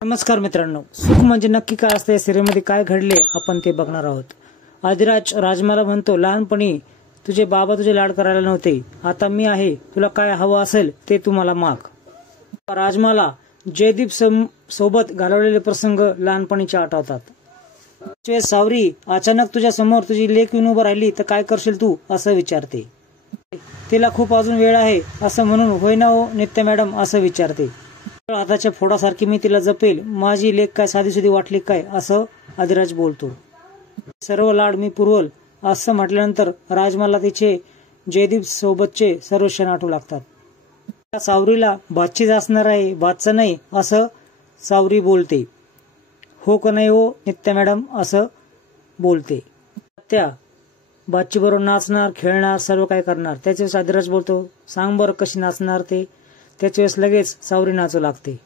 नमस्कार मित्रांनो, सुख म्हणजे नक्की काय असते या सिरियलमध्ये काय घडले आपण ते बघणार आहोत. आदिराज राजमाला म्हणतो, लहानपणी तुझे बाबा तुझे लाड करायला नव्हते, आता मी आहे, तुला काय हवं असेल ते तू मला माग. राजमाला जयदीप सोबत घालवलेले प्रसंग लहानपणीचे आठवतात. सावरी अचानक तुझ्या समोर तुझी लेक येऊन उभं राहिली तर काय करशील तू असं विचारते. तिला खूप अजून वेळ आहे असं म्हणून, होय ना हो नित्या मॅडम असं विचारते. हाताच्या फोडासारखी मी तिला जपेल, माझी लेक काय साधीसुधी वाटली काय असं आदिराज बोलतो. सर्व लाड मी पुरवल असं म्हटल्यानंतर राजमाला तिचे जयदीप सोबतचे सर्व क्षण आठवू लागतात. सावरीला भाचीच असणार आहे, भाचं नाही असं सावरी बोलते. हो का नाही हो नित्या मॅडम असं बोलते. त्या भाची बरोबर नाचणार, खेळणार, सर्व काय करणार. त्याच्यावेळेस आदिराज बोलतो, सांग बरं कशी नाचणार ते. त्याच्यावेळेस लगेच सावरी नाचू लागते.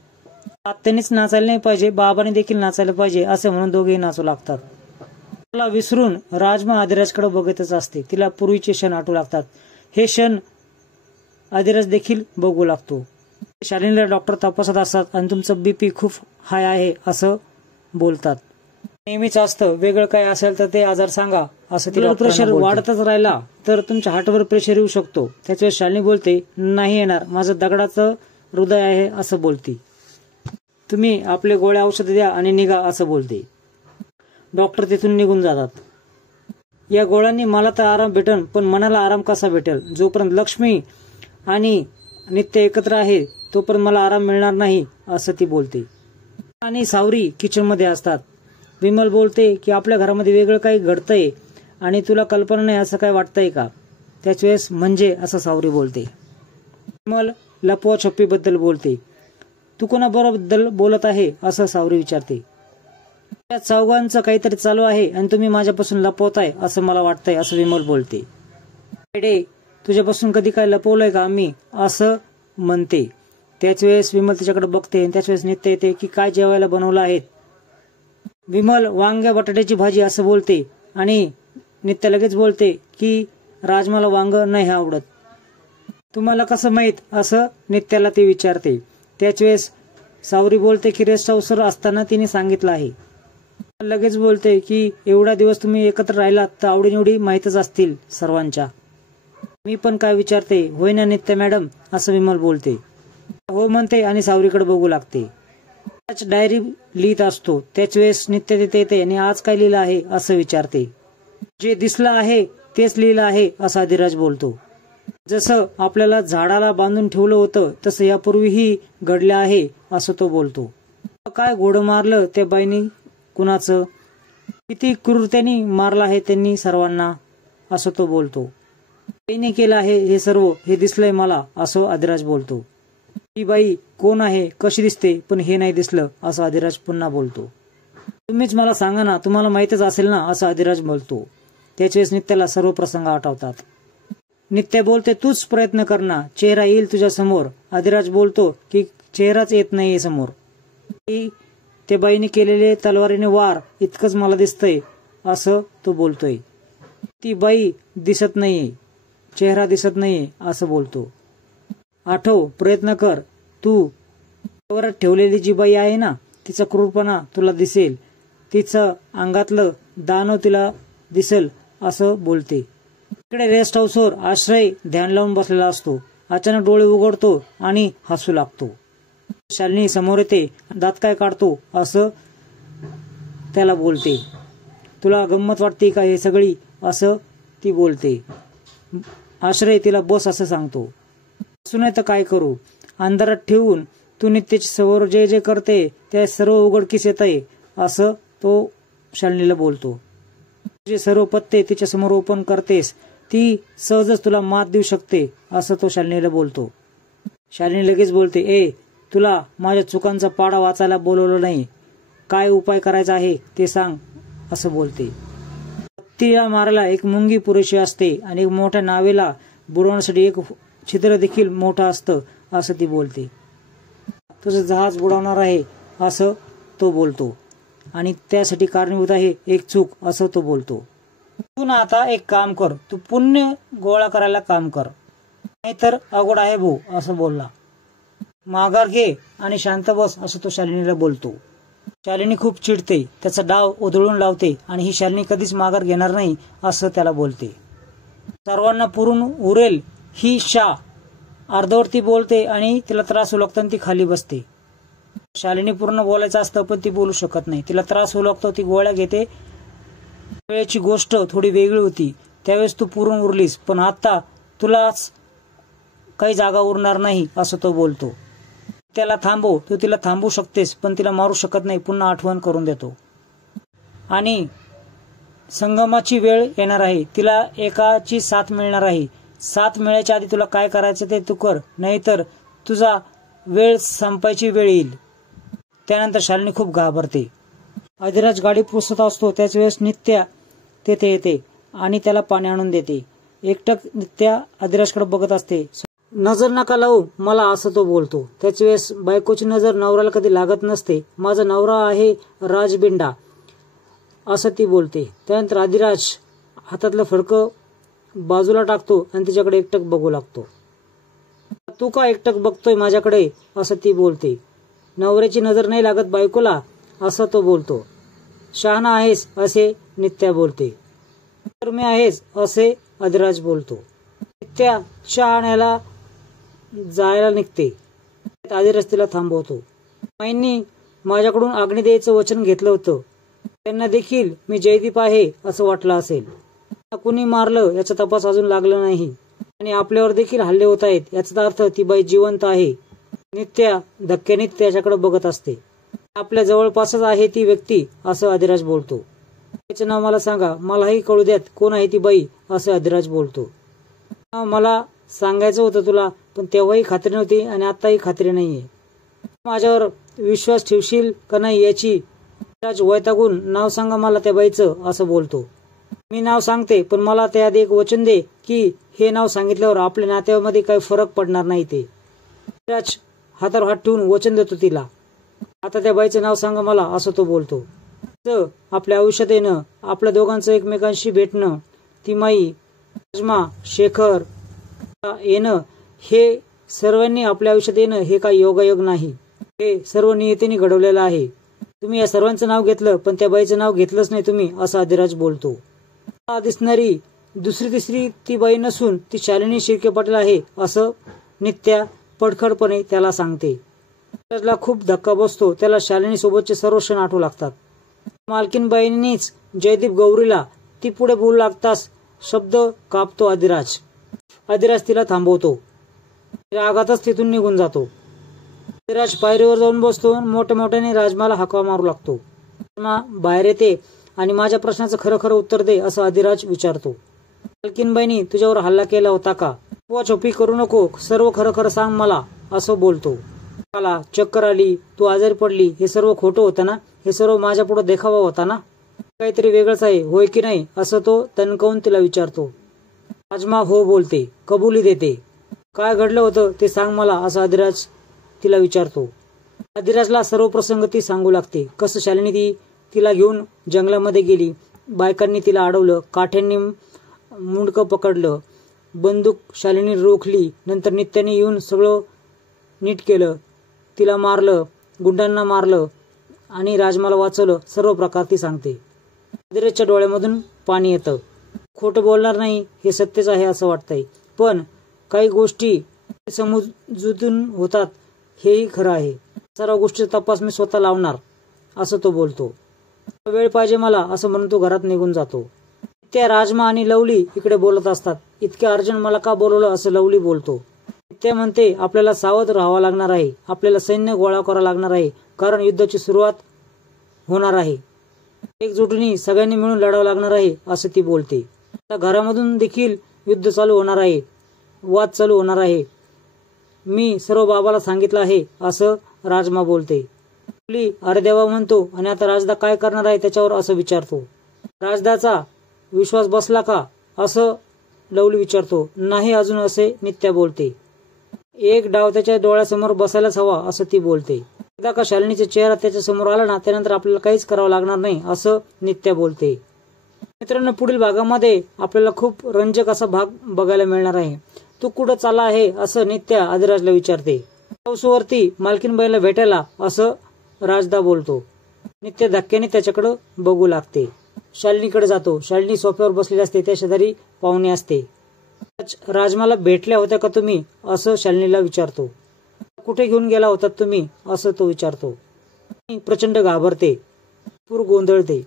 आत्यानेच नाचायला नाही पाहिजे, बाबाने देखील नाचायला पाहिजे असं म्हणून दोघेही नाचू लागतात. तिला विसरून राजमा आदिराजकडे बघतच असते. तिला पूर्वीचे क्षण आठवू लागतात. हे क्षण आदिराज देखील बघू लागतो. शालिनीला डॉक्टर तपासत असतात आणि तुमचं बीपी खूप हाय आहे असं बोलतात. नेहमीच असतं, वेगळं काय असेल तर ते आजार सांगा असं. ब्लड प्रेशर वाढतच राहिला तर तुमच्या हार्टवर प्रेशर येऊ शकतो. त्याच्यावेळेस शालिनी बोलते, नाही येणार, माझं दगडाचं हृदय आहे असं बोलते. तुम्ही आपले गोळ्या औषध द्या आणि निघा असं बोलते. डॉक्टर तिथून निघून जातात. या गोळ्यांनी मला तर आराम भेटल, पण मनाला आराम कसा भेटेल. जोपर्यंत लक्ष्मी आणि नित्य एकत्र आहे तोपर्यंत मला आराम मिळणार नाही असं ती बोलते. आणि सावरी किचन मध्ये असतात. विमल बोलते की आपल्या घरामध्ये वेगळं काही घडतंय आणि तुला कल्पना नाही असं काय वाटतंय का. त्याच वेळेस म्हणजे असं सावरी बोलते. विमल लपवा छप्पी बद्दल बोलते. तू कोणाबरोबर बोलत आहे असं सावरी विचारते. त्या चौघांचं काहीतरी चालू आहे आणि तुम्ही माझ्यापासून लपवताय असं मला वाटतंय असं विमल बोलते. तुझ्यापासून कधी काय लपवलंय का आम्ही असं म्हणते. त्याच वेळेस विमल तिच्याकडे बघते. त्याच वेळेस नित्य येते की काय जेवायला बनवलं आहे. विमल वांग्या बटाट्याची भाजी असं बोलते आणि नित्य लगेच बोलते की राजमाला वांग नाही आवडत. तुम्हाला कसं माहित असं नित्याला ती विचारते. त्याच वेळेस सावरी बोलते की रेस्ट हाऊसवर असताना तिने सांगितलं आहे. लगेच बोलते की एवढा दिवस तुम्ही एकत्र राहिलात तर आवडीनिवडी माहीतच असतील सर्वांच्या. मी पण काय विचारते, होय ना नित्य मॅडम असं विमल बोलते. हो म्हणते आणि सावरीकडे बघू लागते. डायरी लिहित असतो. त्याच वेळेस नित्य तिथे येते आणि आज काय लिहिलं आहे असं विचारते. जे दिसलं आहे तेच लिहिलं आहे असं आदिराज बोलतो. जसं आपल्याला झाडाला बांधून ठेवलं होतं तसं यापूर्वीही घडलं आहे असं तो बोलतो. काय घोडं मारलं त्या बाईनी कुणाचं, किती क्रूरतेने मारलं आहे त्यांनी सर्वांना असं तो बोलतो. बाईने केलं आहे हे सर्व, हे दिसलंय मला असं आदिराज बोलतो. ही बाई कोण आहे, कशी दिसते, पण हे नाही दिसलं असं आदिराज पुन्हा बोलतो. तुम्हीच मला सांगा ना, तुम्हाला माहितच असेल ना असं आदिराज बोलतो. त्याच्यावेळेस नित्याला सर्व प्रसंग आठवतात. नित्य बोलते, तूच प्रयत्न कर ना, चेहरा येईल तुझ्या समोर. आदिराज बोलतो की चेहराच येत नाहीये समोर. त्या बाईने केलेले तलवारीने वार इतकंच मला दिसतंय असं तो बोलतोय. ती बाई दिसत नाहीये, चेहरा दिसत नाहीये असं बोलतो. आठव, प्रयत्न कर, तू वरात ठेवलेली जी बाई आहे ना तिचा क्रूरपणा तुला दिसेल, तिचं अंगातलं दानव तिला दिसेल असं बोलते. इकडे रेस्ट हाऊसवर आश्रय ध्यान लावून बसलेला असतो. अचानक डोळे उघडतो आणि हसू लागतो. शालिनी समोर येते. दात काय काढतो असं त्याला बोलते. तुला गंमत वाटते का हे सगळी असं ती बोलते. आश्रय तिला बस असं सांगतो. असू तर काय करू, अंधारात ठेवून तू नित्याच्या समोर जे जे करते ते सर्व उघडकीस येत आहे असं तो शालिनीला बोलतो. जे सर्व पत्ते तिच्या समोर ओपन करतेस ती सहजच तुला मात देऊ शकते असं तो शालिनीला बोलतो. शालिनी लगेच बोलते, ए तुला माझ्या चुकांचा पाडा वाचायला बोलवलं नाही, काय उपाय करायचा आहे ते सांग असं बोलते. तिला मारायला एक मुंगी पुरेशी असते आणि एक मोठ्या नावेला बुडवण्यासाठी एक छिद्र देखील मोठं असतं असं ती बोलते. तुझं जहाज बुडवणार आहे असं तो बोलतो आणि त्यासाठी कारणीभूत आहे एक चूक असं तो बोलतो. तू ना आता एक काम कर, तू पुण्य गोळा करायला काम कर, नाहीतर अवघड आहे भाऊ असं बोलला. माघार घे आणि शांत बस असं तो शालिनीला बोलतो. शालिनी खूप चिडते, त्याचा डाव उधळून लावते आणि ही शालिनी कधीच माघार घेणार नाही असं त्याला बोलते. सर्वांना पुरून उरेल ही शा अर्धवरती बोलते आणि तिला त्रास होऊ लागतो आणि ती खाली बसते. शालिनी पूर्ण बोलायचं असतं पण ती बोलू शकत नाही, तिला त्रास होऊ लागतो, ती गोळ्या घेते. वेळेची गोष्ट थोडी वेगळी होती, त्यावेळेस तू पुरून उरलीस, पण आता तुलाच काही जागा उरणार नाही असं तो बोलतो. त्याला थांबव, तू तिला थांबवू शकतेस पण तिला मारू शकत नाही, पुन्हा आठवण करून देतो. आणि संगमाची वेळ येणार आहे, तिला एकाची साथ मिळणार आहे. साथ मिळायच्या आधी तुला काय करायचं ते तू कर, नाहीतर तुझा वेळ संपायची वेळ येईल. त्यानंतर शालिनी खूप घाबरते. अधिराज गाडी पुसत असतो त्याच वेळेस नित्या तेथे येते आणि त्याला पाणी आणून देते. एकटक नित्या अधिराजकडे बघत असते. नजर नका लावू मला असं तो बोलतो. त्याच वेळेस बायकोची नजर नवऱ्याला कधी लागत नसते. माझा नवरा आहे राजबिंडा असं ती बोलते. त्यानंतर अधिराज हातातलं फडकं बाजूला टाकतो आणि तिच्याकडे एकटक बघू लागतो. तू का एकटक बघतोय माझ्याकडे असं ती बोलते. नवऱ्याची नजर नाही लागत बायकोला असं तो बोलतो. शहाणा आहेस असे नित्या बोलते. तर मी आहेस असे अधिराज बोलतो. नित्या चहा आणायला जायला निघते. अधिराज तिला थांबवतो. माईंनी माझ्याकडून आग्नी द्यायचं वचन घेतलं होतं, त्यांना देखील मी जयदीप आहे असं वाटलं असेल. कुणी मारलं याचा तपास अजून लागला नाही आणि आपल्यावर देखील हल्ले होत आहेत याचा अर्थ ती बाई जिवंत आहे. नित्या धक्क्याने त्याच्याकडे बघत असते. आपल्या जवळपासच आहे ती व्यक्ती असं अधिराज बोलतो. त्याचं नाव मला सांगा, मलाही कळू द्यात कोण आहे ती बाई असं अधिराज बोलतो. मला सांगायचं होतं तुला, पण तेव्हाही खात्री नव्हती आणि आताही खात्री नाहीये. माझ्यावर विश्वास ठेवशील का नाही याची अधिराज वैतागून नाव सांगा मला त्या बाईचं असं बोलतो. मी नाव सांगते पण मला त्याआधी एक वचन दे की हे नाव सांगितल्यावर आपल्या नात्यामध्ये काही फरक पडणार नाही ते. अधिराज हातावर हात ठेवून वचन देतो तिला. आता त्या बाईचं नाव सांगा मला असं तो बोलतो. आपल्या आयुष्यात येणं, आपल्या दोघांचं एकमेकांशी भेटणं, ती माई राजमा शेखर येणं, हे सर्वांनी आपल्या आयुष्यात येणं हे काही योगायोग नाही, हे सर्व नियतीने घडवलेलं आहे. तुम्ही या सर्वांचं नाव घेतलं पण त्या बाईचं नाव घेतलंच नाही तुम्ही असं अधिराज बोलतो. दिसणारी दुसरी तिसरी ती बाई नसून ती शालिनी शिर्के पाटील आहे असं नित्या पडखडपणे त्याला सांगते. अधिराजला खूप धक्का बसतो. त्याला शालिनी सोबतचे सर्व क्षण आठवू लागतात. मालकीनबाईंनीच जयदीप गौरीला ती पुढे बोलू लागताच शब्द कापतो अधिराज. अधिराज तिला थांबवतो. रागातच तिथून निघून जातो. अधिराज पायरीवर जाऊन बसतो. मोठ्या मोठ्याने राजमाला हाका मारू लागतो. राजमा बाहेर येते आणि माझ्या प्रश्नाचं खरं खरं उत्तर दे असं अधिराज विचारतो. मालकीनबाईंनी तुझ्यावर हल्ला केला होता का? छुपी करू नको, सर्व खरं खरं सांग मला असं बोलतो. मला चक्कर आली, तू आजारी पडली, हे सर्व खोटं होतं ना? हे सर्व माझ्या पुढे देखावा होता ना? काहीतरी वेगळंच आहे होय की नाही असं तो तणकवून तिला विचारतो. राजमा हो बोलते, कबुली देते. काय घडलं होतं ते सांग मला असं अधिराज तिला विचारतो. अधिराजला सर्व प्रसंग ती सांगू लागते. कसं शालिनी तिला घेऊन जंगलामध्ये गेली, बायकांनी तिला अडवलं, काठ्यांनी मुंडकं पकडलं, बंदूक शालिनी रोखली, नंतर नित्याने येऊन सगळं नीट केलं, तिला मारलं, गुंडांना मारलं आणि राजमाला वाचवलं. सर्व प्रकार ती सांगते. अधिराजच्या डोळ्यामधून पाणी येतं. खोटं बोलणार नाही हे सत्यच आहे असं वाटतंय, पण काही गोष्टी समजून होतात हेही खरं आहे. सर्व गोष्टीचा तपास मी स्वतः लावणार असं तो बोलतो. वेळ पाहिजे मला असं म्हणून तो घरात निघून जातो. त्या राजमा आणि लवली इकडे बोलत असतात. इतके अर्जंट मला का बोलवलं असं लवली बोलतो. ते म्हणते आपल्याला सावध राहावं लागणार आहे, आपल्याला सैन्य गोळा करावं लागणार आहे, कारण युद्धाची सुरुवात होणार आहे. एकजुटीने सगळ्यांनी मिळून लढावं लागणार आहे असं ती बोलते. आता घरामधून देखील युद्ध चालू होणार आहे, वाद चालू होणार आहे, मी सर्व बाबाला सांगितलं आहे असं राजमा बोलते. अरे देवा म्हणतो आणि आता राजदा काय करणार आहे त्याच्यावर असं विचारतो. राजदाचा विश्वास बसला का असं लवली विचारतो. नाही अजून असे नित्या बोलते. एक डाव त्याच्या डोळ्यासमोर बसायलाच हवा असं ती बोलते. एकदा का शालिनीचा चेहरा त्याच्या समोर आला ना त्यानंतर आपल्याला काहीच करावं लागणार नाही असं नित्या बोलते. मित्रांनो, पुढील भागामध्ये आपल्याला खूप रंजक असा भाग बघायला मिळणार आहे. तू कुठं चालला आहे असं नित्या अधिराजला विचारते. हाऊसवरती मालकीनबाईला भेटायला असं राजदा बोलतो. नित्य धक्क्याने त्याच्याकडे बघू लागते. शालिनीकडे जातो. शालिनी सोफ्यावर बसलेली असते. त्या शेजारी पाहुणे असते. राजमाला भेटल्या होत्या का तुम्ही असं शालिनीला विचारतो. कुठे घेऊन गेला होता तुम्ही असं तो विचारतो. प्रचंड घाबरते. पूर गोंधळते.